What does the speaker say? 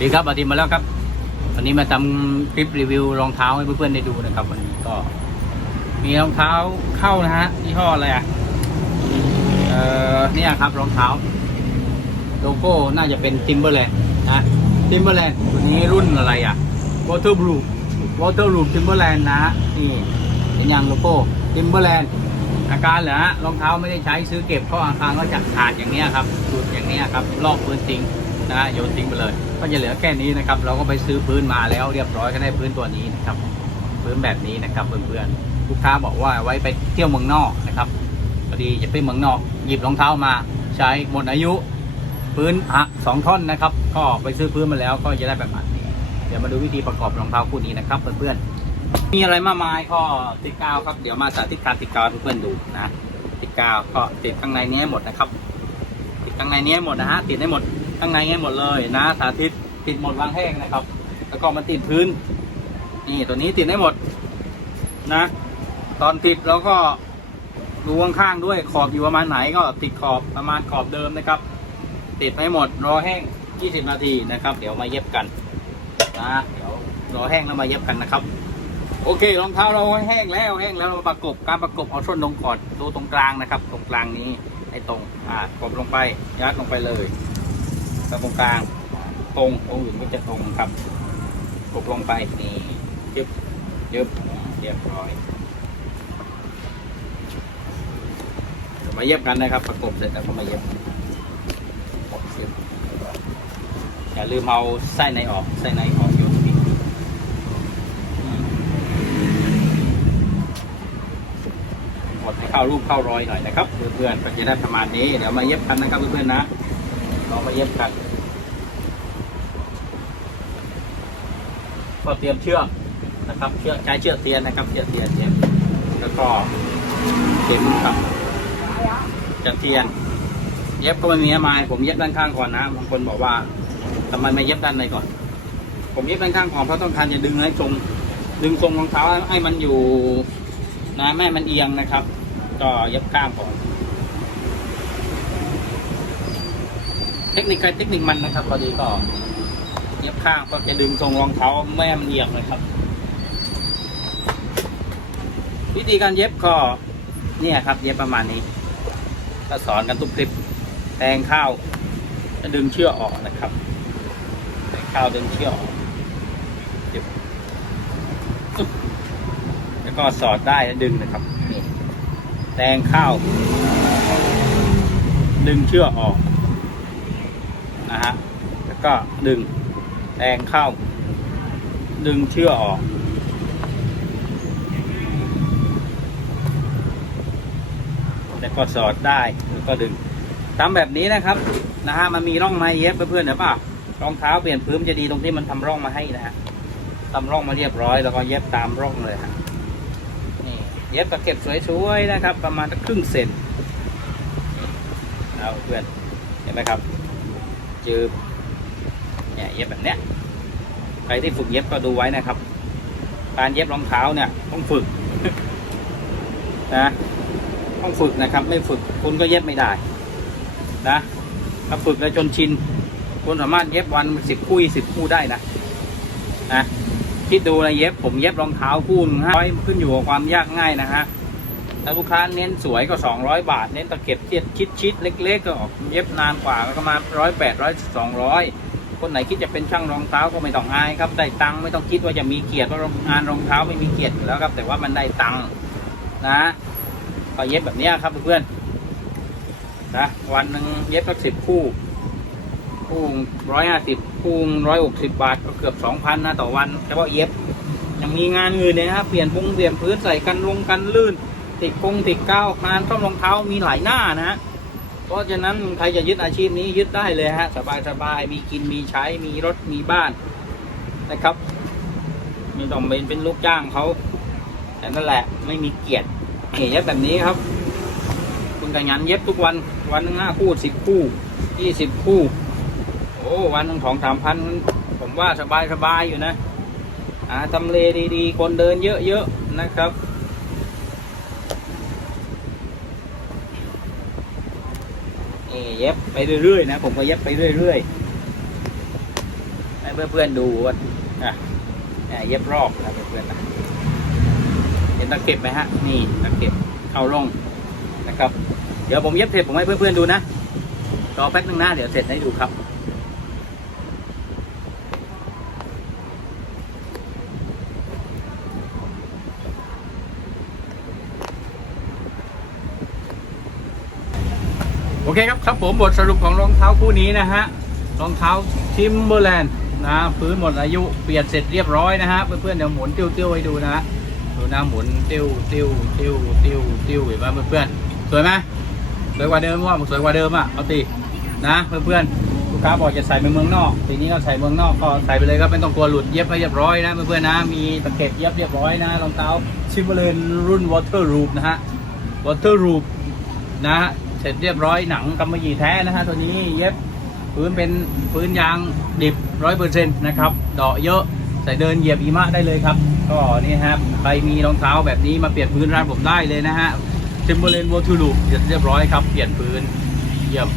ดีครับอาทิตย์มาแล้วครับ วันนี้มาทำคลิปรีวิวรองเท้าให้เพื่อนๆได้ดูนะครับ วันนี้ก็ มีรองเท้าเข้านะฮะยี่ห้ออะไรอะเออเนี่ยครับรองเท้า โลโก้น่าจะเป็น Timberland นด์นะ Timberland ตัวนี้รุ่นอะไรอะ Waterproof Waterproof Timberland นะฮะนี่เป็นยางโลโก้ Timberland อาการเหรอฮะรองเท้าไม่ได้ใช้ซื้อเก็บเพราะอาการก็จะขาดอย่างเนี้ยครับหลุดอย่างเนี้ยครับลอกพื้นทิ้ง นะฮะโยนทิ้งไปเลย ก็จะเหลือแค่นี้นะครับ เราก็ไปซื้อพื้นมาแล้วเรียบร้อยก็ได้พื้นตัวนี้นะครับ พื้นแบบนี้นะครับเพื่อนๆลูกค้าบอกว่าไว้ไปเที่ยวเมืองนอกนะครับพอดีจะไปเมืองนอก หยิบรองเท้ามา ใช้หมดอายุพื้นอะสองท่อนนะครับ ก็ไปซื้อพื้นมาแล้วก็จะได้แบบนี้เดี๋ยวมาดูวิธีประกอบรองเท้าคู่นี้นะครับเพื่อนๆมีอะไรมากมายก็ติดกาวครับเดี๋ยวมาสาธิตการติดกาวเพื่อนๆดูนะติดกาวก็ติดข้างในนี้หมดนะครับ ติดข้างในนี้หมดนะฮะติดให้หมด ข้างในให้หมดเลยนะสาธิตติดหมดวางแห้งนะครับ แล้วก็มาติดพื้น นี่ตัวนี้ติดให้หมดนะ ตอนติดเราก็ดูข้างๆด้วยขอบอยู่ประมาณไหนก็ติดขอบประมาณขอบเดิมนะครับ ติดให้หมดรอแห้ง 20 นาทีนะครับ เดี๋ยวมาเย็บกันนะเดี๋ยวรอแห้งแล้วมาเย็บกันนะครับ โอเครองเท้าเราแห้งแล้วแห้งแล้วเราประกบการประกบเอาส้นลงก่อนดูตรงกลางนะครับ ตรงกลางนี้ให้ตรงอ่ากดลงไปยัดลงไปเลย แล้วตรงกลาง ตรงตรงอื่นก็จะตรงครับกดลงไปนี่ยึบยึบเรียบร้อยมาเย็บกันนะครับ ประกบเสร็จแล้วก็มาเย็บอย่าลืมเอาไส้ในออกไส้ในออกโยนทิ้งหมดให้เข้ารูปเข้ารอยหน่อยนะครับ เพื่อนๆก็จะได้ประมาณนี้ เดี๋ยวมาเย็บกันนะครับเพื่อนๆนะ เรามาเย็บกัน ก็เตรียมเชือกนะครับเชือกใช้เชือกเทียนนะครับเชือกเทียนเย็บแล้วก็เข็มกับจักรเทียน เย็บก็ไม่มีอะไรผมเย็บด้านข้างก่อนนะบางคนบอกว่าทำไมไม่เย็บด้านในก่อน ผมเย็บด้านข้างก่อนเพราะต้องการจะดึงให้ทรงดึงทรงรองเท้าให้มันอยู่นะไม่มันเอียงนะครับ ก็เย็บข้างก่อน ทคนิคใครเทคนิคมันนะครับพอดีก็เย็บข้างก็จะดึงทรงรองเท้าไม่มันเอียงเลยครับ วิธีการเย็บก็เนี่ยครับ เย็บประมาณนี้ก็สอนกันทุกคลิปแทงข้าวจะดึงเชือกออกนะครับแทงข้าวดึงเชือกออกจึ๊บแล้วก็สอดได้แล้วดึงนะครับนี่แทงข้าวดึงเชือกออก ก็ดึงแทงเข้า ดึงเชือกออก แล้วก็สอดได้แล้วก็ดึงทำแบบนี้นะครับนะฮะมันมีร่องไม้เย็บเพื่อนๆเห็นป่ะรองเท้าเปลี่ยนพื้นจะดีตรงที่มันทำร่องมาให้นะฮะทำร่องมาเรียบร้อย แล้วก็เย็บตามร่องเลยฮะนี่เย็บตะเก็บสวยๆนะครับ ประมาณครึ่งเซนเอาเพื่อนเห็นไหมครับจืบ เนี่ยเย็บแบบเนี้ยใครที่ฝึกเย็บก็ดูไว้นะครับ การเย็บรองเท้าเนี่ยต้องฝึกนะต้องฝึกนะครับ ไม่ฝึกคุณก็เย็บไม่ได้นะถ้าฝึกแล้วจนชินคุณสามารถเย็บวันสิบคู่สิบคู่ได้นะนะคิดดูนะเย็บผมเย็บรองเท้าคู่หนึงห้าร้อยขึ้นอยู่กับความยากง่ายนะฮะถ้าลูกค้าเน้นสวยก็สองร้อยบาท เน้นตะเข็บเทียดชิดชิดๆเล็ก ๆ ก็เย็บนานกว่าก็ประมาณร้อยแปดร้อยสองร้อย คนไหนคิดจะเป็นช่างรองเท้าก็ไม่ต้องอายครับได้ตังค์ไม่ต้องคิดว่าจะมีเกียรติเพรางานรองเท้าไม่มีเกียรติอยู่แล้วครับ แต่ว่ามันได้ตังค์นะก็เย็บแบบนี้ครับเพื่อนๆนะวันหนึ่งเย็บสักสิบคู่คู่ร้อยห้าสิบคู่ร้อยหกสิบบาทก็เกือบสองพันนะต่อวันเฉพาะเย็บยังมีงานอื่นเลยนะครับเปลี่ยนพุงเปลี่ยนพื้นใส่กันลงกันลื่น ติดกงติดก้าวงานซ่อมรองเท้ามีหลายหน้านะฮะ เพราะฉะนั้นใครจะยึดอาชีพนี้ยึดได้เลยฮะสบายสบายๆมีกินมีใช้มีรถมีบ้านนะครับไม่ต้องเป็นเป็นลูกจ้างเขาแต่นั่นแหละไม่มีเกียรตินี่เย็บแบบนี้ครับ คุณกันงานเย็บทุกวันวันหนึ่งห้าคู่สิบคู่ยี่สิบคู่ โอ้วันหนึ่งสองสามพันผมว่าสบายสบายอยู่นะหาทำเลดีๆ คนเดินเยอะๆนะครับ นี่เย็บไปเรื่อยๆนะผมก็เย็บไปเรื่อยๆให้เพื่อนๆดูว่าอะเยเย็บรอบนะเพื่อนๆนะเห็นตะเก็บไหมฮะนี่ตะเก็บเข้าลงนะครับ เดี๋ยวผมเย็บเสร็จผมให้เพื่อนๆดูนะรอแป๊บนึงนะเดี๋ยวเสร็จให้ดูครับ อเคครับครับผมบทสรุปของรองเท้าคู่นี้นะฮะรองเท้าทิมเบอร์แลนด์นะพื้นหมดอายุเปลี่ยนเสร็จเรียบร้อยนะฮะเพื่อนๆเดี๋ยวหมุนติ้วติ้วๆให้ดูนะฮะดูนะหมุนติ้วติ้วติ้วติ้วติ้วเห็นไหมเพื่อนๆสวยไหมสวยกว่าเดิมว่าสวยกว่าเดิมอะเอาตีนะเพื่อนๆลูกค้าบอกจะใส่ไปเมืองนอกทีนี้ก็ใส่เมืองนอกก็ใส่ไปเลยครับไม่ต้องกลัวหลุดเย็บให้เรียบร้อยนะเพื่อนๆนะมีตะเข็บเย็บเรียบร้อยนะรองเท้าชิมเบอร์แลนด์รุ่นวอเตอร์รูปนะฮะวอเตอร์รูปนะฮะ เสร็จเรียบร้อยหนังกำมะหยี่แท้นะฮะตัวนี้เย็บพื้นเป็นพื้นยางดิบร้อยเปอร์เซ็นต์นะครับเดาะเยอะใส่เดินเหยียบหิมะได้เลยครับ ก็นี่ครับใครมีรองเท้าแบบนี้มาเปลี่ยนพื้นร้านผมได้เลยนะฮะทิมเบอร์เลนวอทูลูเสร็จเรียบร้อยครับ เปลี่ยนพื้นเยี่ยม